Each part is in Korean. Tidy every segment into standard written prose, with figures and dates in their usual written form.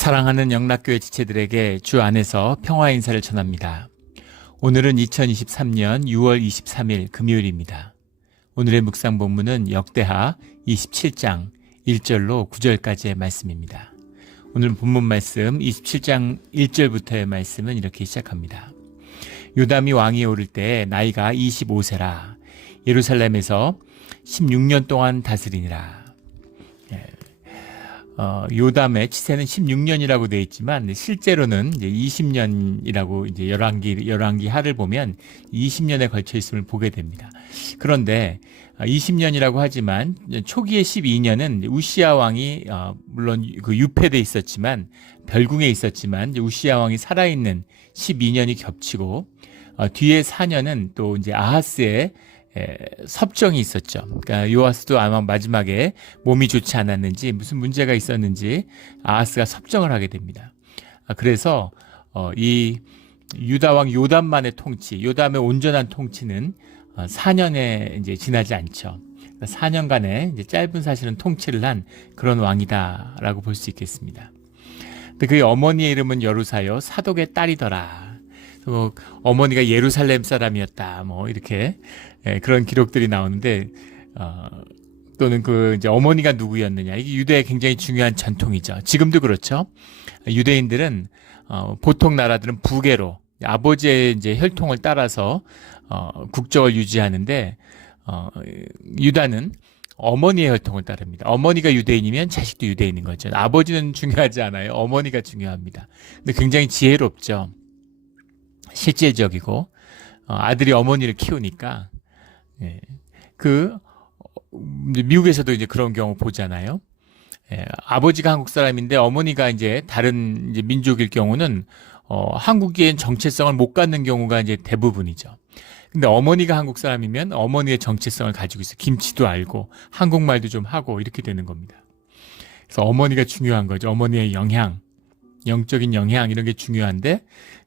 사랑하는 영락교회 지체들에게 주 안에서 평화 인사를 전합니다. 오늘은 2023년 6월 23일 금요일입니다. 오늘의 묵상 본문은 역대하 27장 1절로 9절까지의 말씀입니다. 오늘 본문 말씀 27장 1절부터의 말씀은 이렇게 시작합니다. 요담이 왕위에 오를 때 나이가 25세라 예루살렘에서 16년 동안 다스리니라. 요담의 치세는 16년이라고 되어 있지만 실제로는 이제 20년이라고 이제 열왕기 하를 보면 20년에 걸쳐 있음을 보게 됩니다. 그런데 20년이라고 하지만 초기의 12년은 우시야 왕이 물론 그 유폐돼 있었지만 별궁에 있었지만 우시야 왕이 살아있는 12년이 겹치고 뒤에 4년은 또 이제 아하스의 섭정이 있었죠. 그러니까 요아스도 아마 마지막에 몸이 좋지 않았는지 무슨 문제가 있었는지 아하스가 섭정을 하게 됩니다. 그래서 이 유다 왕 요담만의 통치, 요담의 온전한 통치는 4년에 이제 지나지 않죠. 4년간의 이제 짧은 사실은 통치를 한 그런 왕이다라고 볼 수 있겠습니다. 근데 그의 어머니의 이름은 여루사요 사독의 딸이더라. 어머니가 예루살렘 사람이었다. 뭐 이렇게 그런 기록들이 나오는데 또는 그 이제 어머니가 누구였느냐, 이게 유대의 굉장히 중요한 전통이죠. 지금도 그렇죠. 유대인들은 보통 나라들은 부계로 아버지의 이제 혈통을 따라서 국적을 유지하는데 유다는 어머니의 혈통을 따릅니다. 어머니가 유대인이면 자식도 유대인인 거죠. 아버지는 중요하지 않아요. 어머니가 중요합니다. 근데 굉장히 지혜롭죠. 실질적이고 아들이 어머니를 키우니까 미국에서도 이제 그런 경우 보잖아요. 아버지가 한국 사람인데 어머니가 이제 다른 이제 민족일 경우는 한국인 정체성을 못 갖는 경우가 이제 대부분이죠. 근데 어머니가 한국 사람이면 어머니의 정체성을 가지고 있어요. 김치도 알고 한국말도 좀 하고 이렇게 되는 겁니다. 그래서 어머니가 중요한 거죠. 어머니의 영향, 영적인 영향 이런 게 중요한데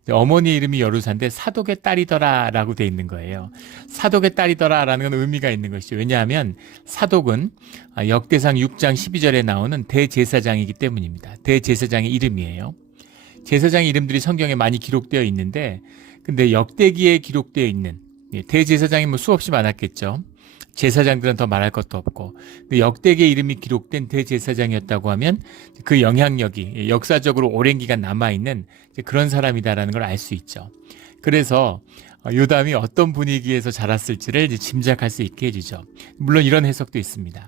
어머니 이름이 여루사인데 사독의 딸이더라라고 돼 있는 거예요. 사독의 딸이더라라는 건 의미가 있는 것이죠. 왜냐하면 사독은 역대상 6장 12절에 나오는 대제사장이기 때문입니다. 대제사장의 이름이에요. 제사장의 이름들이 성경에 많이 기록되어 있는데 근데 역대기에 기록되어 있는 대제사장이 뭐 수없이 많았겠죠. 제사장들은 더 말할 것도 없고, 근데 역대기의 이름이 기록된 대제사장이었다고 하면 그 영향력이 역사적으로 오랜 기간 남아있는 그런 사람이다라는 걸 알 수 있죠. 그래서 요담이 어떤 분위기에서 자랐을지를 이제 짐작할 수 있게 해주죠. 물론 이런 해석도 있습니다.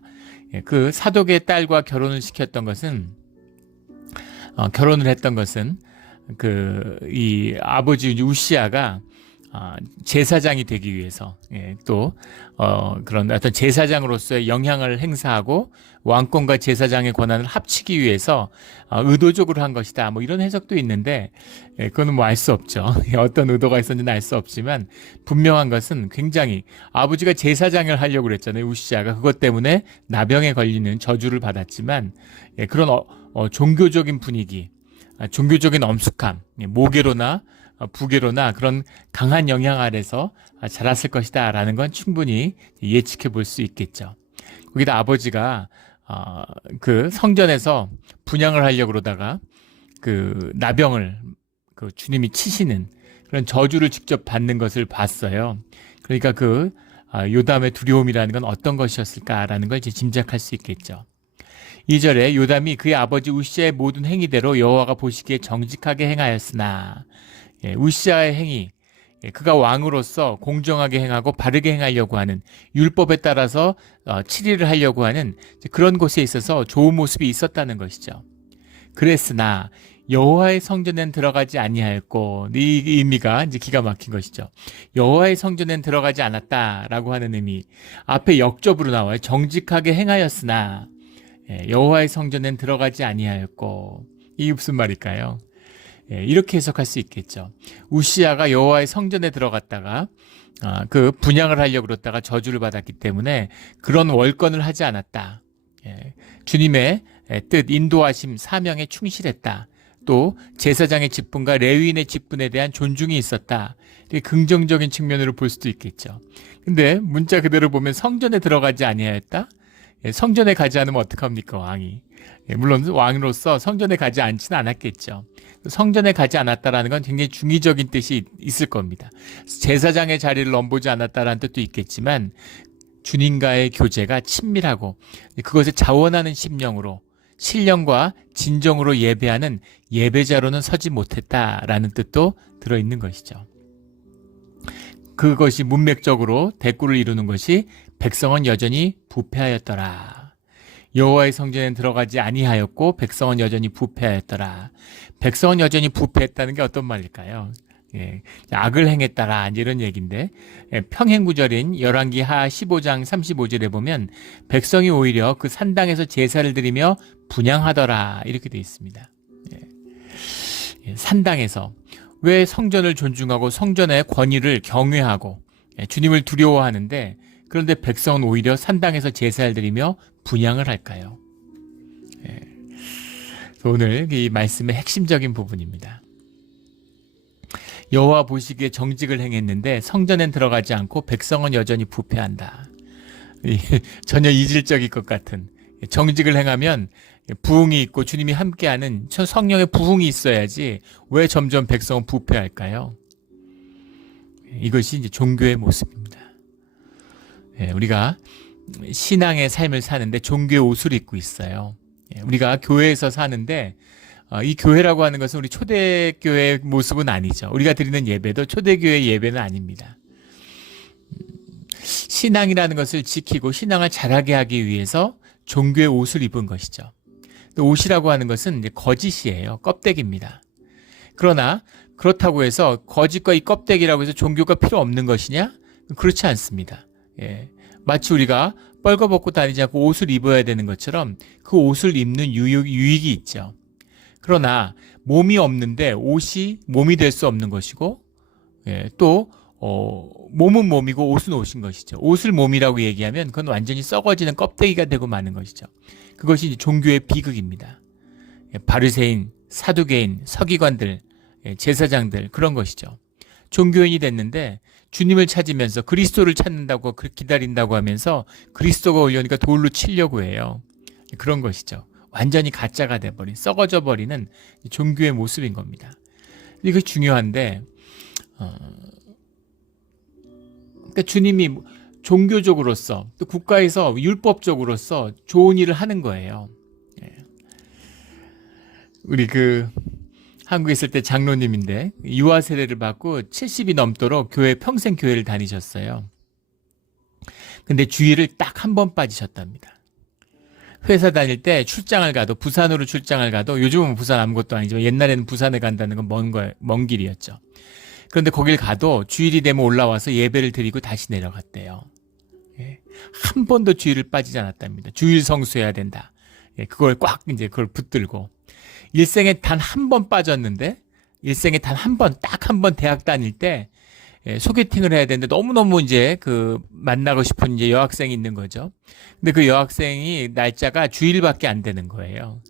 그 사독의 딸과 결혼을 했던 것은 이 아버지 우시야가 제사장이 되기 위해서 또 그런 어떤 제사장으로서의 영향을 행사하고 왕권과 제사장의 권한을 합치기 위해서 의도적으로 한 것이다. 뭐 이런 해석도 있는데 그거는 뭐 알 수 없죠. 어떤 의도가 있었는지는 알 수 없지만 분명한 것은 굉장히 아버지가 제사장을 하려고 그랬잖아요. 우시야가 그것 때문에 나병에 걸리는 저주를 받았지만 그런 종교적인 분위기, 종교적인 엄숙함, 모계로나 부계로나 그런 강한 영향 아래서 자랐을 것이다 라는 건 충분히 예측해 볼 수 있겠죠. 거기다 아버지가 그 성전에서 분향을 하려고 그러다가 그 나병을 주님이 치시는 그런 저주를 직접 받는 것을 봤어요. 그러니까 요담의 두려움이라는 건 어떤 것이었을까라는 걸 이제 짐작할 수 있겠죠. 2절에 요담이 그의 아버지 우시야의 모든 행위대로 여호와가 보시기에 정직하게 행하였으나, 우시야의 행위, 그가 왕으로서 공정하게 행하고 바르게 행하려고 하는 율법에 따라서 치리를 하려고 하는 그런 곳에 있어서 좋은 모습이 있었다는 것이죠. 그랬으나 여호와의 성전엔 들어가지 아니하였고, 이 의미가 이제 기가 막힌 것이죠. 여호와의 성전엔 들어가지 않았다라고 하는 의미, 앞에 역접으로 나와요. 정직하게 행하였으나 여호와의 성전엔 들어가지 아니하였고, 이게 무슨 말일까요? 이렇게 해석할 수 있겠죠. 우시야가 여호와의 성전에 들어갔다가 그 분향을 하려고 그러다가 저주를 받았기 때문에 그런 월권을 하지 않았다. 주님의 뜻, 인도하심, 사명에 충실했다. 또 제사장의 직분과 레위인의 직분에 대한 존중이 있었다. 되게 긍정적인 측면으로 볼 수도 있겠죠. 근데 문자 그대로 보면 성전에 들어가지 아니하였다. 성전에 가지 않으면 어떡합니까, 왕이. 물론 왕으로서 성전에 가지 않지는 않았겠죠. 성전에 가지 않았다라는 건 굉장히 중의적인 뜻이 있을 겁니다. 제사장의 자리를 넘보지 않았다라는 뜻도 있겠지만 주님과의 교제가 친밀하고 그것을 자원하는 심령으로 신령과 진정으로 예배하는 예배자로는 서지 못했다라는 뜻도 들어있는 것이죠. 그것이 문맥적으로 대꾸를 이루는 것이 백성은 여전히 부패하였더라. 여호와의 성전에 들어가지 아니하였고 백성은 여전히 부패하였더라. 백성은 여전히 부패했다는 게 어떤 말일까요? 악을 행했다라 이런 얘기인데 평행구절인 열왕기 하 15장 35절에 보면 백성이 오히려 그 산당에서 제사를 드리며 분향하더라 이렇게 되어 있습니다. 산당에서 왜 성전을 존중하고 성전의 권위를 경외하고 주님을 두려워하는데 그런데 백성은 오히려 산당에서 제사를 드리며 분향을 할까요? 오늘 이 말씀의 핵심적인 부분입니다. 여호와 보시기에 정직을 행했는데 성전엔 들어가지 않고 백성은 여전히 부패한다. 전혀 이질적일 것 같은 정직을 행하면 부흥이 있고 주님이 함께하는 성령의 부흥이 있어야지 왜 점점 백성은 부패할까요? 이것이 이제 종교의 모습입니다. 우리가 신앙의 삶을 사는데 종교의 옷을 입고 있어요. 우리가 교회에서 사는데 이 교회라고 하는 것은 우리 초대교회의 모습은 아니죠. 우리가 드리는 예배도 초대교회의 예배는 아닙니다. 신앙이라는 것을 지키고 신앙을 잘하게 하기 위해서 종교의 옷을 입은 것이죠. 옷이라고 하는 것은 이제 거짓이에요. 껍데기입니다. 그러나 그렇다고 해서 거짓과 이 껍데기라고 해서 종교가 필요 없는 것이냐? 그렇지 않습니다. 마치 우리가 뻘거벗고 다니지 않고 옷을 입어야 되는 것처럼 그 옷을 입는 유익이 있죠. 그러나 몸이 없는데 옷이 몸이 될 수 없는 것이고 또 몸은 몸이고 옷은 옷인 것이죠. 옷을 몸이라고 얘기하면 그건 완전히 썩어지는 껍데기가 되고 마는 것이죠. 그것이 이제 종교의 비극입니다. 바리새인, 사두개인, 서기관들, 제사장들 그런 것이죠. 종교인이 됐는데 주님을 찾으면서 그리스도를 찾는다고 기다린다고 하면서 그리스도가 올려오니까 돌로 치려고 해요. 그런 것이죠. 완전히 가짜가 돼버린 썩어져 버리는 종교의 모습인 겁니다. 이게 중요한데 그러니까 주님이 종교적으로서 또 국가에서 율법적으로서 좋은 일을 하는 거예요. 우리 한국에 있을 때 장로님인데 유아 세례를 받고 70이 넘도록 평생 교회를 다니셨어요. 근데 주일을 딱 한 번 빠지셨답니다. 회사 다닐 때 출장을 가도 부산으로 출장을 가도 요즘은 부산 아무것도 아니지만 옛날에는 부산에 간다는 건 먼 길이었죠. 그런데 거길 가도 주일이 되면 올라와서 예배를 드리고 다시 내려갔대요. 한 번도 주일을 빠지지 않았답니다. 주일 성수해야 된다. 그걸 꽉 이제 그걸 붙들고 일생에 단 한 번 빠졌는데 일생에 단 한 번 딱 한 번 대학 다닐 때 소개팅을 해야 되는데 너무너무 이제 만나고 싶은 이제 여학생이 있는 거죠. 근데 그 여학생이 날짜가 주일밖에 안 되는 거예요.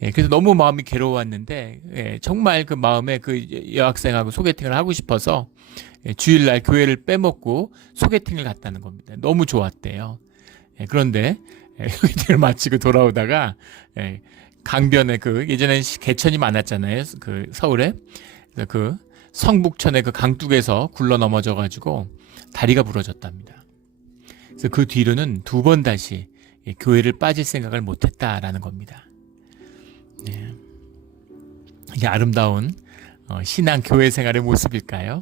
그래서 너무 마음이 괴로웠는데 정말 그 마음에 그 여학생하고 소개팅을 하고 싶어서 주일날 교회를 빼먹고 소개팅을 갔다는 겁니다. 너무 좋았대요. 그런데 소개팅을 마치고 돌아오다가 강변에 예전에 개천이 많았잖아요. 서울에. 그래서 성북천의 강둑에서 굴러 넘어져 가지고 다리가 부러졌답니다. 그래서 그 뒤로는 두 번 다시 교회를 빠질 생각을 못했다라는 겁니다. 이게 아름다운 신앙 교회 생활의 모습일까요?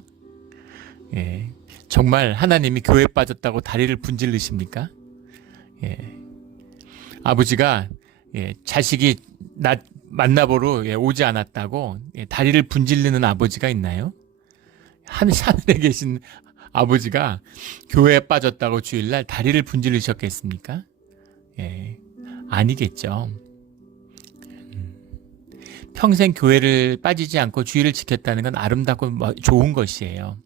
정말 하나님이 교회에 빠졌다고 다리를 분질르십니까? 아버지가 자식이 만나보러 오지 않았다고 다리를 분질르는 아버지가 있나요? 하늘에 계신 아버지가 교회에 빠졌다고 주일날 다리를 분질르셨겠습니까? 아니겠죠. 평생 교회를 빠지지 않고 주일을 지켰다는 건 아름답고 좋은 것이에요.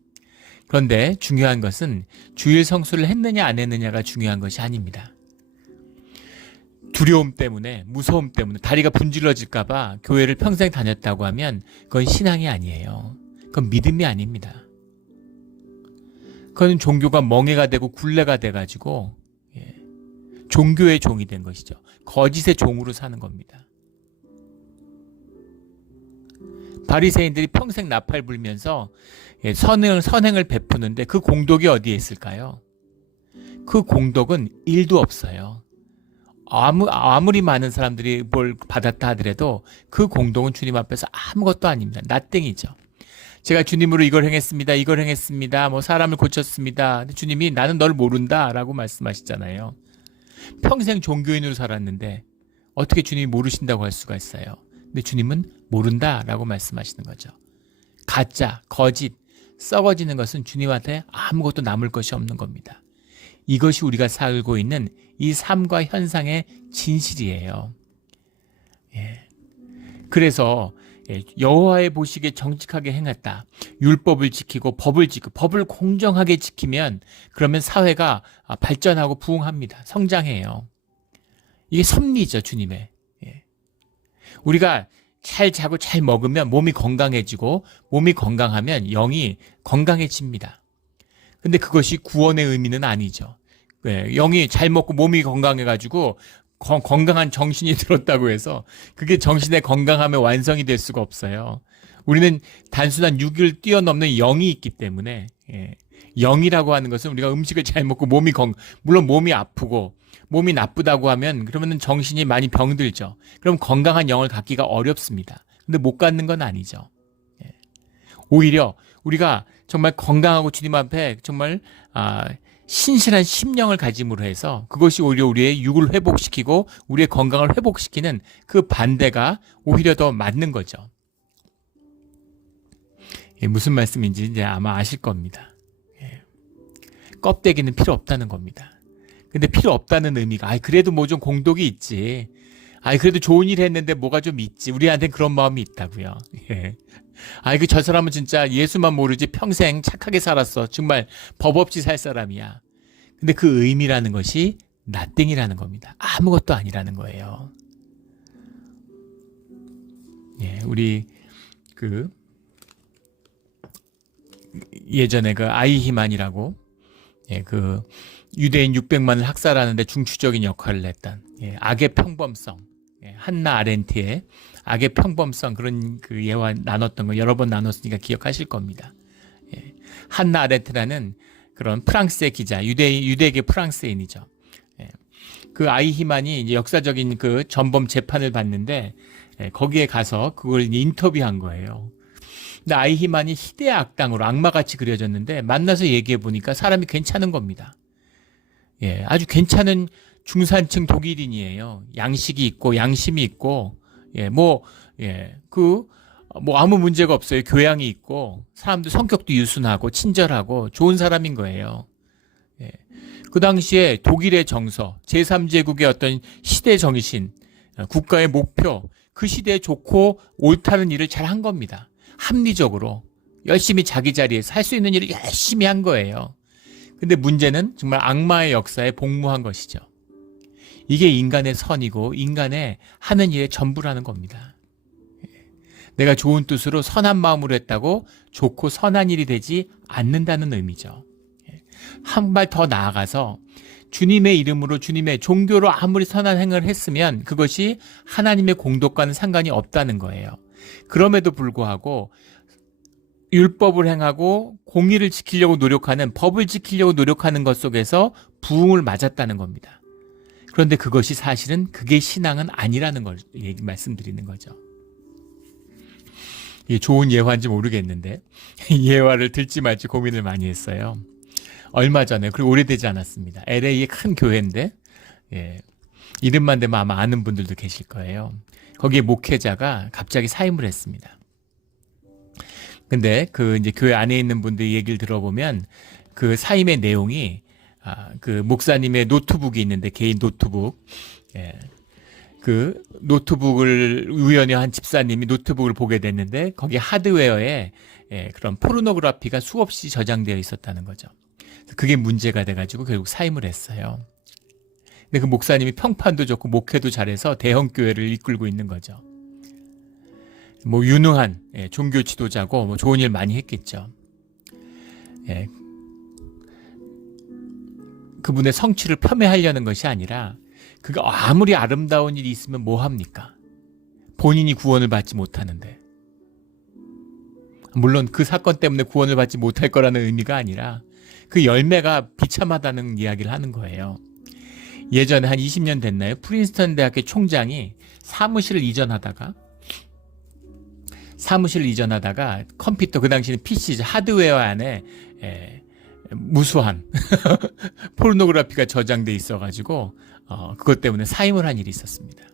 그런데 중요한 것은 주일 성수를 했느냐 안 했느냐가 중요한 것이 아닙니다. 두려움 때문에 무서움 때문에 다리가 분질러질까 봐 교회를 평생 다녔다고 하면 그건 신앙이 아니에요. 그건 믿음이 아닙니다. 그건 종교가 멍해가 되고 굴레가 돼가지고 종교의 종이 된 것이죠. 거짓의 종으로 사는 겁니다. 바리새인들이 평생 나팔 불면서 선행을 베푸는데 그 공덕이 어디에 있을까요? 그 공덕은 1도 없어요. 아무리 많은 사람들이 뭘 받았다 하더라도 그 공덕은 주님 앞에서 아무것도 아닙니다. 나땡이죠. 제가 주님으로 이걸 행했습니다. 뭐 사람을 고쳤습니다. 근데 주님이 나는 널 모른다 라고 말씀하시잖아요. 평생 종교인으로 살았는데 어떻게 주님이 모르신다고 할 수가 있어요. 근데 주님은 모른다 라고 말씀하시는 거죠. 가짜, 거짓, 썩어지는 것은 주님한테 아무것도 남을 것이 없는 겁니다. 이것이 우리가 살고 있는 이 삶과 현상의 진실이에요. 그래서 여호와의 보시기에 정직하게 행했다. 율법을 지키고 법을 공정하게 지키면 그러면 사회가 발전하고 부흥합니다. 성장해요. 이게 섭리죠, 주님의. 우리가 잘 자고 잘 먹으면 몸이 건강해지고 몸이 건강하면 영이 건강해집니다. 근데 그것이 구원의 의미는 아니죠. 영이 잘 먹고 몸이 건강해가지고 건강한 정신이 들었다고 해서 그게 정신의 건강함의 완성이 될 수가 없어요. 우리는 단순한 육을 뛰어넘는 영이 있기 때문에 영이라고 하는 것은 우리가 음식을 잘 먹고 물론 몸이 아프고 몸이 나쁘다고 하면 그러면 정신이 많이 병들죠. 그럼 건강한 영을 갖기가 어렵습니다. 근데 못 갖는 건 아니죠. 오히려 우리가 정말 건강하고 주님 앞에 정말 신실한 심령을 가짐으로 해서 그것이 오히려 우리의 육을 회복시키고 우리의 건강을 회복시키는 그 반대가 오히려 더 맞는 거죠. 무슨 말씀인지 이제 아마 아실 겁니다. 껍데기는 필요 없다는 겁니다. 근데 필요 없다는 의미가 그래도 뭐 좀 공덕이 있지. 그래도 좋은 일 했는데 뭐가 좀 있지. 우리한테는 그런 마음이 있다고요. 저 사람은 진짜 예수만 모르지 평생 착하게 살았어. 정말 법 없이 살 사람이야. 근데 그 의미라는 것이 nothing이라는 겁니다. 아무것도 아니라는 거예요. 우리 예전에 아이히만이라고 그 유대인 600만을 학살하는데 중추적인 역할을 했던 악의 평범성, 한나 아렌트의 악의 평범성 그런 예화 나눴던 거 여러 번 나눴으니까 기억하실 겁니다. 한나 아렌트라는 그런 프랑스의 기자, 유대계 프랑스인이죠. 그 아이히만이 이제 역사적인 그 전범 재판을 받는데 거기에 가서 그걸 인터뷰한 거예요. 근데 아이히만이 희대의 악당으로 악마같이 그려졌는데 만나서 얘기해 보니까 사람이 괜찮은 겁니다. 아주 괜찮은 중산층 독일인이에요. 양식이 있고 양심이 있고 아무 문제가 없어요. 교양이 있고 사람들 성격도 유순하고 친절하고 좋은 사람인 거예요. 그 당시에 독일의 정서, 제3제국의 어떤 시대 정신, 국가의 목표, 그 시대에 좋고 옳다는 일을 잘 한 겁니다. 합리적으로 열심히 자기 자리에서 할 수 있는 일을 열심히 한 거예요. 근데 문제는 정말 악마의 역사에 복무한 것이죠. 이게 인간의 선이고 인간의 하는 일의 전부라는 겁니다. 내가 좋은 뜻으로 선한 마음으로 했다고 좋고 선한 일이 되지 않는다는 의미죠. 한 발 더 나아가서 주님의 이름으로 주님의 종교로 아무리 선한 행을 했으면 그것이 하나님의 공덕과는 상관이 없다는 거예요. 그럼에도 불구하고 율법을 행하고 공의를 지키려고 노력하는 법을 지키려고 노력하는 것 속에서 부흥을 맞았다는 겁니다. 그런데 그것이 사실은 그게 신앙은 아니라는 걸 말씀드리는 거죠. 이게 좋은 예화인지 모르겠는데 예화를 들지 말지 고민을 많이 했어요. 얼마 전에, 그리고 오래되지 않았습니다. LA의 큰 교회인데 이름만 되면 아마 아는 분들도 계실 거예요. 거기에 목회자가 갑자기 사임을 했습니다. 근데 이제 교회 안에 있는 분들 얘기를 들어보면 그 사임의 내용이 그 목사님의 노트북이 있는데 개인 노트북, 그 노트북을 우연히 한 집사님이 노트북을 보게 됐는데 거기 하드웨어에 그런 포르노그래피가 수없이 저장되어 있었다는 거죠. 그게 문제가 돼가지고 결국 사임을 했어요. 근데 그 목사님이 평판도 좋고 목회도 잘해서 대형 교회를 이끌고 있는 거죠. 유능한 종교 지도자고 좋은 일 많이 했겠죠. 그분의 성취를 폄훼하려는 것이 아니라 그가 아무리 아름다운 일이 있으면 뭐 합니까? 본인이 구원을 받지 못하는데. 물론 그 사건 때문에 구원을 받지 못할 거라는 의미가 아니라 그 열매가 비참하다는 이야기를 하는 거예요. 예전에 한 20년 됐나요? 프린스턴 대학교 총장이 사무실을 이전하다가 컴퓨터, 그 당시는 PC, 하드웨어 안에 무수한 포르노그래피가 저장돼 있어가지고 그것 때문에 사임을 한 일이 있었습니다.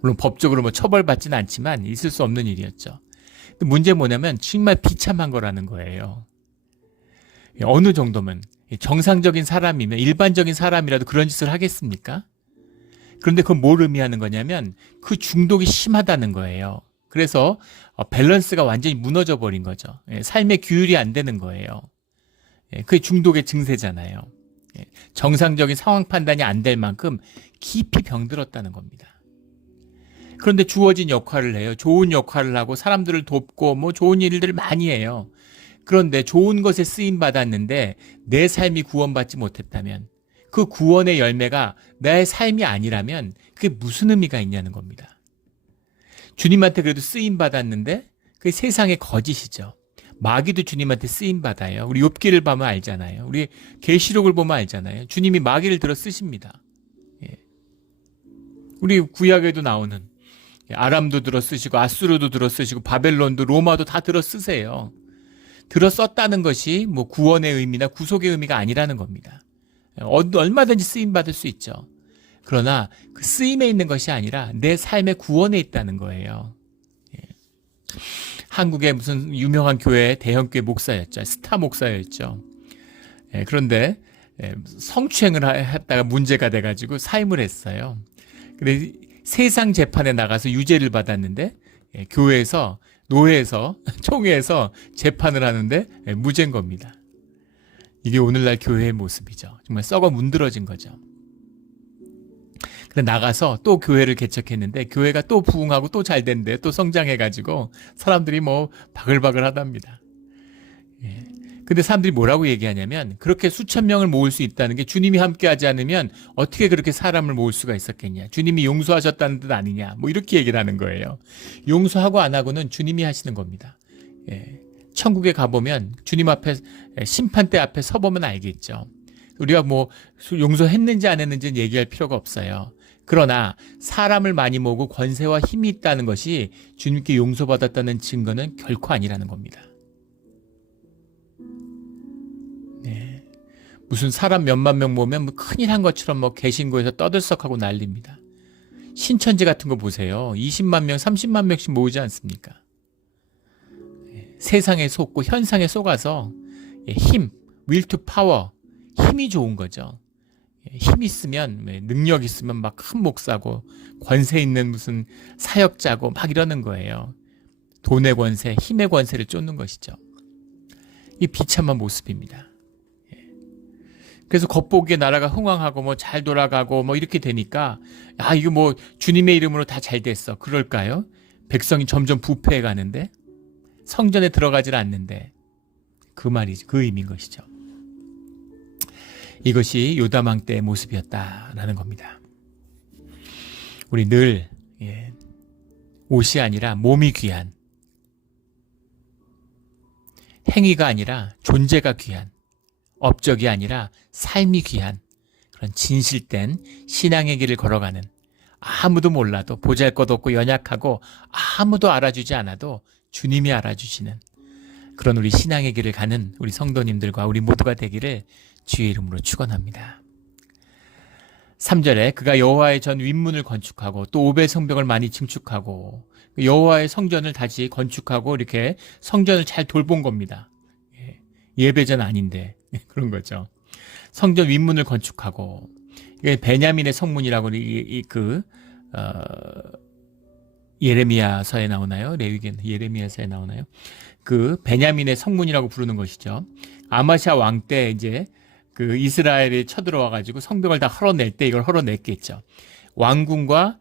물론 법적으로 뭐 처벌받지는 않지만 있을 수 없는 일이었죠. 근데 문제는 뭐냐면 정말 비참한 거라는 거예요. 어느 정도면 정상적인 사람이면, 일반적인 사람이라도 그런 짓을 하겠습니까? 그런데 그건 뭘 의미하는 거냐면 그 중독이 심하다는 거예요. 그래서 밸런스가 완전히 무너져 버린 거죠. 삶의 규율이 안 되는 거예요. 그게 중독의 증세잖아요. 정상적인 상황 판단이 안 될 만큼 깊이 병들었다는 겁니다. 그런데 주어진 역할을 해요. 좋은 역할을 하고 사람들을 돕고 뭐 좋은 일들을 많이 해요. 그런데 좋은 것에 쓰임 받았는데 내 삶이 구원받지 못했다면, 그 구원의 열매가 나의 삶이 아니라면 그게 무슨 의미가 있냐는 겁니다. 주님한테 그래도 쓰임 받았는데 그게 세상의 거짓이죠. 마귀도 주님한테 쓰임 받아요. 우리 욥기를 보면 알잖아요. 우리 계시록을 보면 알잖아요. 주님이 마귀를 들어 쓰십니다. 우리 구약에도 나오는 아람도 들어 쓰시고 아수르도 들어 쓰시고 바벨론도 로마도 다 들어 쓰세요. 들어 썼다는 것이 뭐 구원의 의미나 구속의 의미가 아니라는 겁니다. 얼마든지 쓰임 받을 수 있죠. 그러나 그 쓰임에 있는 것이 아니라 내 삶의 구원에 있다는 거예요. 한국의 무슨 유명한 교회 대형교회 목사였죠. 스타 목사였죠. 그런데 성추행을 했다가 문제가 돼가지고 사임을 했어요. 근데 세상 재판에 나가서 유죄를 받았는데 교회에서, 노회에서, 총회에서 재판을 하는데 무죄인 겁니다. 이게 오늘날 교회의 모습이죠. 정말 썩어 문드러진 거죠. 근데 나가서 또 교회를 개척했는데 교회가 또 부흥하고 또 잘 된대, 또 성장해가지고 사람들이 뭐 바글바글 하답니다. 근데 사람들이 뭐라고 얘기하냐면, 그렇게 수천 명을 모을 수 있다는 게 주님이 함께하지 않으면 어떻게 그렇게 사람을 모을 수가 있었겠냐, 주님이 용서하셨다는 뜻 아니냐, 뭐 이렇게 얘기를 하는 거예요. 용서하고 안 하고는 주님이 하시는 겁니다. 천국에 가보면 주님 앞에, 심판대 앞에 서보면 알겠죠. 우리가 뭐 용서했는지 안 했는지는 얘기할 필요가 없어요. 그러나 사람을 많이 모으고 권세와 힘이 있다는 것이 주님께 용서받았다는 증거는 결코 아니라는 겁니다. 무슨 사람 몇만 명 모으면 뭐 큰일 한 것처럼 뭐 개신교에서 떠들썩하고 난립니다. 신천지 같은 거 보세요. 20만 명, 30만 명씩 모으지 않습니까? 세상에 속고 현상에 속아서 힘, will to power, 힘이 좋은 거죠. 힘 있으면, 능력 있으면 막 큰 목사고 권세 있는 무슨 사역자고 막 이러는 거예요. 돈의 권세, 힘의 권세를 쫓는 것이죠. 이 비참한 모습입니다. 그래서 겉보기에 나라가 흥왕하고 뭐 잘 돌아가고 뭐 이렇게 되니까, 이거 뭐 주님의 이름으로 다 잘 됐어, 그럴까요? 백성이 점점 부패해 가는데, 성전에 들어가질 않는데, 그 말이죠. 그 의미인 것이죠. 이것이 요담왕 때의 모습이었다라는 겁니다. 우리 늘 옷이 아니라 몸이 귀한, 행위가 아니라 존재가 귀한, 업적이 아니라 삶이 귀한 그런 진실된 신앙의 길을 걸어가는, 아무도 몰라도 보잘것없고 연약하고 아무도 알아주지 않아도 주님이 알아주시는 그런 우리 신앙의 길을 가는 우리 성도님들과 우리 모두가 되기를 주의 이름으로 축원합니다. 3절에 그가 여호와의 전 윗문을 건축하고 또 오벨 성벽을 많이 증축하고 여호와의 성전을 다시 건축하고 이렇게 성전을 잘 돌본 겁니다. 예배전 아닌데 그런 거죠. 성전 윗문을 건축하고, 이게 베냐민의 성문이라고 예레미야서에 나오나요? 레위기는 예레미야서에 나오나요? 그 베냐민의 성문이라고 부르는 것이죠. 아마시아 왕 때 이제 그 이스라엘이 쳐들어와 가지고 성벽을 다 헐어낼 때 이걸 헐어냈겠죠. 왕궁과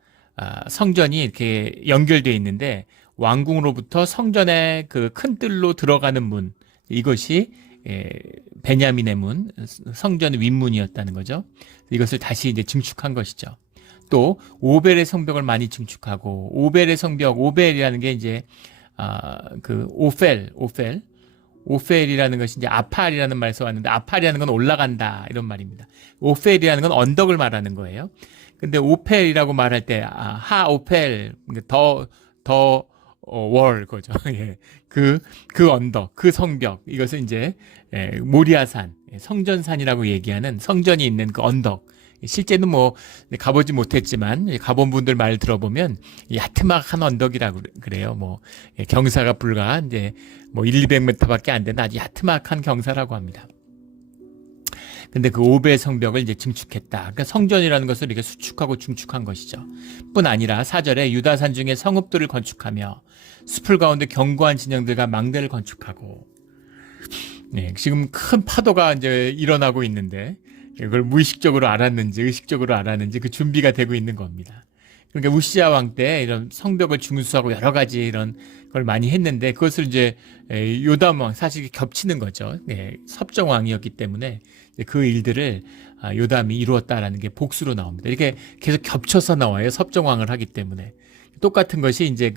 성전이 이렇게 연결되어 있는데, 왕궁으로부터 성전의 그 큰 뜰로 들어가는 문, 이것이 베냐민의 문, 성전의 윗문이었다는 거죠. 이것을 다시 이제 증축한 것이죠. 또 오벨의 성벽을 많이 증축하고, 오벨의 성벽, 오벨이라는 게 이제 그 오펠이라는 것이 이제 아팔이라는 말에서 왔는데, 아팔이라는 건 올라간다 이런 말입니다. 오펠이라는 건 언덕을 말하는 거예요. 근데 오펠이라고 말할 때 하오펠, 월 거죠. 예. 그 언덕, 그 성벽, 이것은 이제 모리아산, 성전산이라고 얘기하는 성전이 있는 그 언덕. 실제는 뭐 가보지 못했지만 가본 분들 말 들어보면 야트막한 언덕이라고 그래요. 뭐 경사가 불과 이제 뭐 1-200m밖에 안 되는 아주 야트막한 경사라고 합니다. 근데 그 오벨 성벽을 이제 증축했다. 그러니까 성전이라는 것을 이렇게 수축하고 중축한 것이죠. 뿐 아니라 4절에 유다산 중에 성읍들을 건축하며 숲을 가운데 견고한 진영들과 망대를 건축하고, 네, 지금 큰 파도가 이제 일어나고 있는데 이걸 무의식적으로 알았는지 의식적으로 알았는지 그 준비가 되고 있는 겁니다. 그러니까 우시야 왕 때 이런 성벽을 중수하고 여러 가지 이런 걸 많이 했는데, 그것을 이제 요담 왕, 사실 겹치는 거죠. 네, 섭정 왕이었기 때문에 그 일들을 요담이 이루었다라는 게 복수로 나옵니다. 이렇게 계속 겹쳐서 나와요. 섭정 왕을 하기 때문에. 똑같은 것이 이제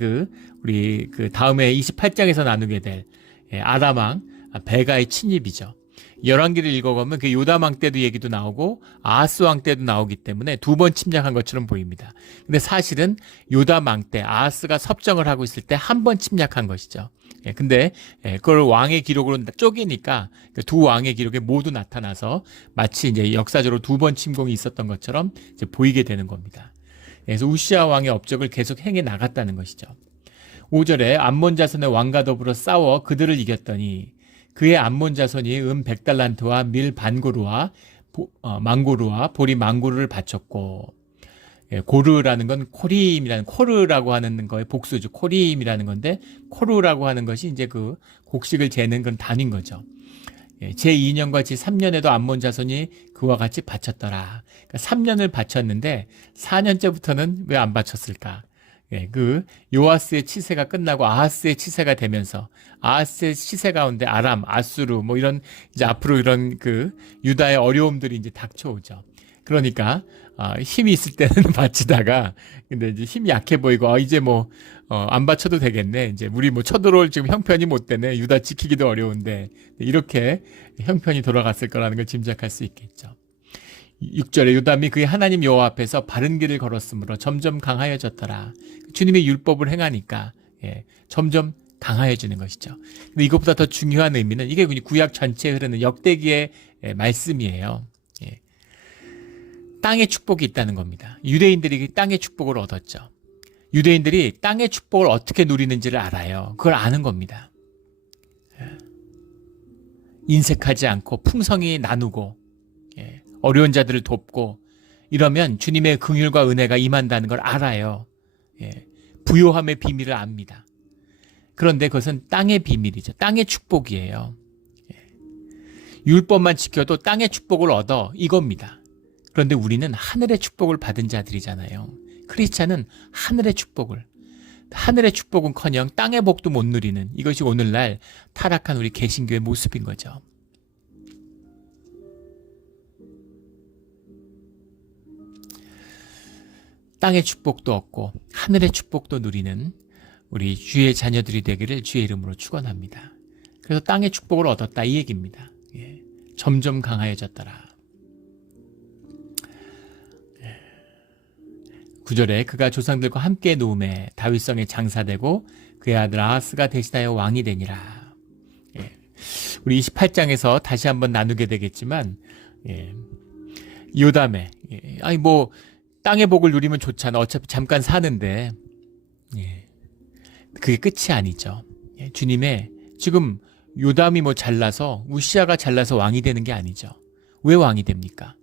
우리 다음에 28장에서 나누게 될 아람 왕 베가의 침입이죠. 열왕기를 읽어보면 그 요담 왕 때도 얘기도 나오고 아하스 왕 때도 나오기 때문에 두 번 침략한 것처럼 보입니다. 근데 사실은 요담 왕 때 아하스가 섭정을 하고 있을 때 한 번 침략한 것이죠. 근데 그걸 왕의 기록으로 쪼개니까 두 왕의 기록에 모두 나타나서 마치 이제 역사적으로 두 번 침공이 있었던 것처럼 이제 보이게 되는 겁니다. 그래서 우시야 왕의 업적을 계속 행해 나갔다는 것이죠. 5절에 암몬 자손의 왕과 더불어 싸워 그들을 이겼더니 그의 암몬 자손이 100달란트와 밀 반고루와 망고루와 보리 망고루를 바쳤고, 고르라는 건 코림이라는, 코르라고 하는 거의 복수죠. 코림이라는 건데, 코르라고 하는 것이 이제 그 곡식을 재는 그런 단위인 거죠. 제2년과 제3년에도 암몬 자손이 그와 같이 바쳤더라. 그러니까 3년을 바쳤는데 4년째부터는 왜 안 바쳤을까? 그 요아스의 치세가 끝나고 아하스의 치세가 되면서 아하스의 치세 가운데 아람, 아수르 뭐 이런 이제 앞으로 이런 유다의 어려움들이 이제 닥쳐오죠. 그러니까 힘이 있을 때는 바치다가, 근데 이제 힘이 약해 보이고 이제 뭐 안 바쳐도 되겠네. 이제 우리 뭐 쳐들어올 지금 형편이 못 되네. 유다 지키기도 어려운데, 이렇게 형편이 돌아갔을 거라는 걸 짐작할 수 있겠죠. 6절에 요담이 그의 하나님 여호와 앞에서 바른 길을 걸었으므로 점점 강하여졌더라. 주님의 율법을 행하니까 점점 강하여지는 것이죠. 근데 이것보다 더 중요한 의미는 이게 구약 전체에 흐르는 역대기의 말씀이에요. 땅의 축복이 있다는 겁니다. 유대인들이 땅의 축복을 얻었죠. 유대인들이 땅의 축복을 어떻게 누리는지를 알아요. 그걸 아는 겁니다. 인색하지 않고 풍성히 나누고 어려운 자들을 돕고 이러면 주님의 긍휼과 은혜가 임한다는 걸 알아요. 부요함의 비밀을 압니다. 그런데 그것은 땅의 비밀이죠. 땅의 축복이에요. 율법만 지켜도 땅의 축복을 얻어, 이겁니다. 그런데 우리는 하늘의 축복을 받은 자들이잖아요. 크리스찬은 하늘의 축복은커녕 땅의 복도 못 누리는, 이것이 오늘날 타락한 우리 개신교의 모습인 거죠. 땅의 축복도 얻고 하늘의 축복도 누리는 우리 주의 자녀들이 되기를 주의 이름으로 축원합니다. 그래서 땅의 축복을 얻었다, 이 얘기입니다. 점점 강하여졌더라. 9절에 그가 조상들과 함께 누움에 다윗성에 장사되고 그의 아들 아하스가 대신하여 왕이 되니라. 우리 28장에서 다시 한번 나누게 되겠지만, 요담에 뭐 땅의 복을 누리면 좋잖아. 어차피 잠깐 사는데, 그게 끝이 아니죠. 주님의 지금 요담이 뭐 잘나서, 우시아가 잘나서 왕이 되는 게 아니죠. 왜 왕이 됩니까?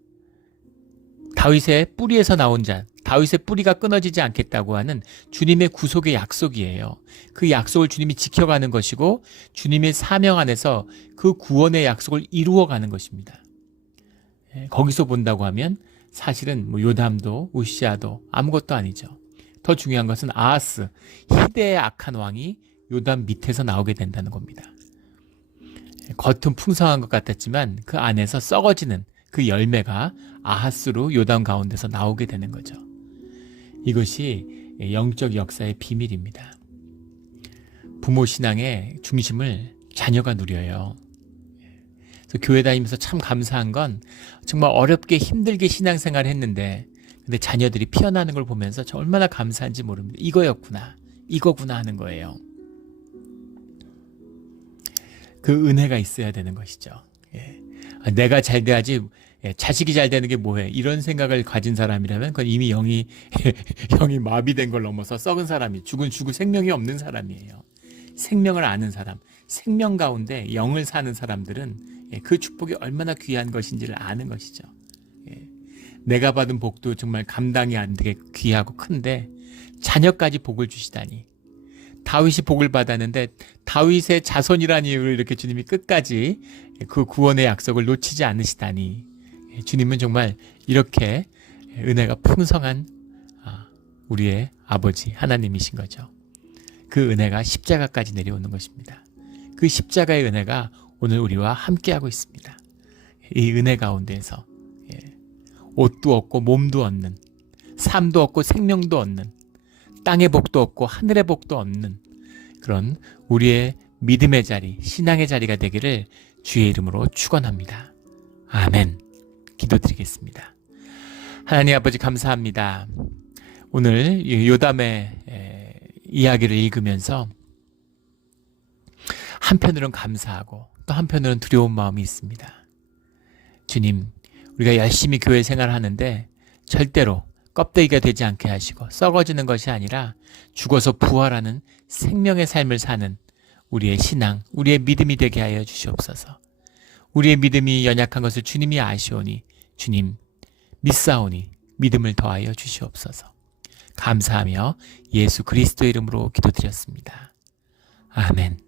다윗의 뿌리에서 나온 자, 다윗의 뿌리가 끊어지지 않겠다고 하는 주님의 구속의 약속이에요. 그 약속을 주님이 지켜가는 것이고 주님의 사명 안에서 그 구원의 약속을 이루어가는 것입니다. 거기서 본다고 하면 사실은 뭐 요담도 우시아도 아무것도 아니죠. 더 중요한 것은 아하스, 희대의 악한 왕이 요담 밑에서 나오게 된다는 겁니다. 겉은 풍성한 것 같았지만 그 안에서 썩어지는 그 열매가 아하스로 요담 가운데서 나오게 되는 거죠. 이것이 영적 역사의 비밀입니다. 부모 신앙의 중심을 자녀가 누려요. 그래서 교회 다니면서 참 감사한 건 정말 어렵게 힘들게 신앙생활을 했는데 근데 자녀들이 피어나는 걸 보면서 저 얼마나 감사한지 모릅니다. 이거구나 하는 거예요. 그 은혜가 있어야 되는 것이죠. 내가 잘 돼야지 자식이 잘 되는 게 뭐해 이런 생각을 가진 사람이라면 그건 이미 영이 마비된 걸 넘어서 썩은 사람이 죽고 생명이 없는 사람이에요. 생명을 아는 사람, 생명 가운데 영을 사는 사람들은 그 축복이 얼마나 귀한 것인지를 아는 것이죠. 내가 받은 복도 정말 감당이 안 되게 귀하고 큰데 자녀까지 복을 주시다니. 다윗이 복을 받았는데 다윗의 자손이라는 이유로 이렇게 주님이 끝까지 그 구원의 약속을 놓치지 않으시다니. 주님은 정말 이렇게 은혜가 풍성한 우리의 아버지 하나님이신 거죠. 그 은혜가 십자가까지 내려오는 것입니다. 그 십자가의 은혜가 오늘 우리와 함께하고 있습니다. 이 은혜 가운데에서 옷도 얻고 몸도 얻는, 삶도 얻고 생명도 얻는, 땅의 복도 얻고 하늘의 복도 얻는 그런 우리의 믿음의 자리, 신앙의 자리가 되기를 주의 이름으로 축원합니다. 아멘. 기도드리겠습니다. 하나님 아버지 감사합니다. 오늘 요담의 이야기를 읽으면서 한편으로는 감사하고 또 한편으로는 두려운 마음이 있습니다. 주님, 우리가 열심히 교회 생활을 하는데 절대로 껍데기가 되지 않게 하시고 썩어지는 것이 아니라 죽어서 부활하는 생명의 삶을 사는 우리의 신앙, 우리의 믿음이 되게 하여 주시옵소서. 우리의 믿음이 연약한 것을 주님이 아시오니 주님 믿사오니 믿음을 더하여 주시옵소서. 감사하며 예수 그리스도의 이름으로 기도드렸습니다. 아멘.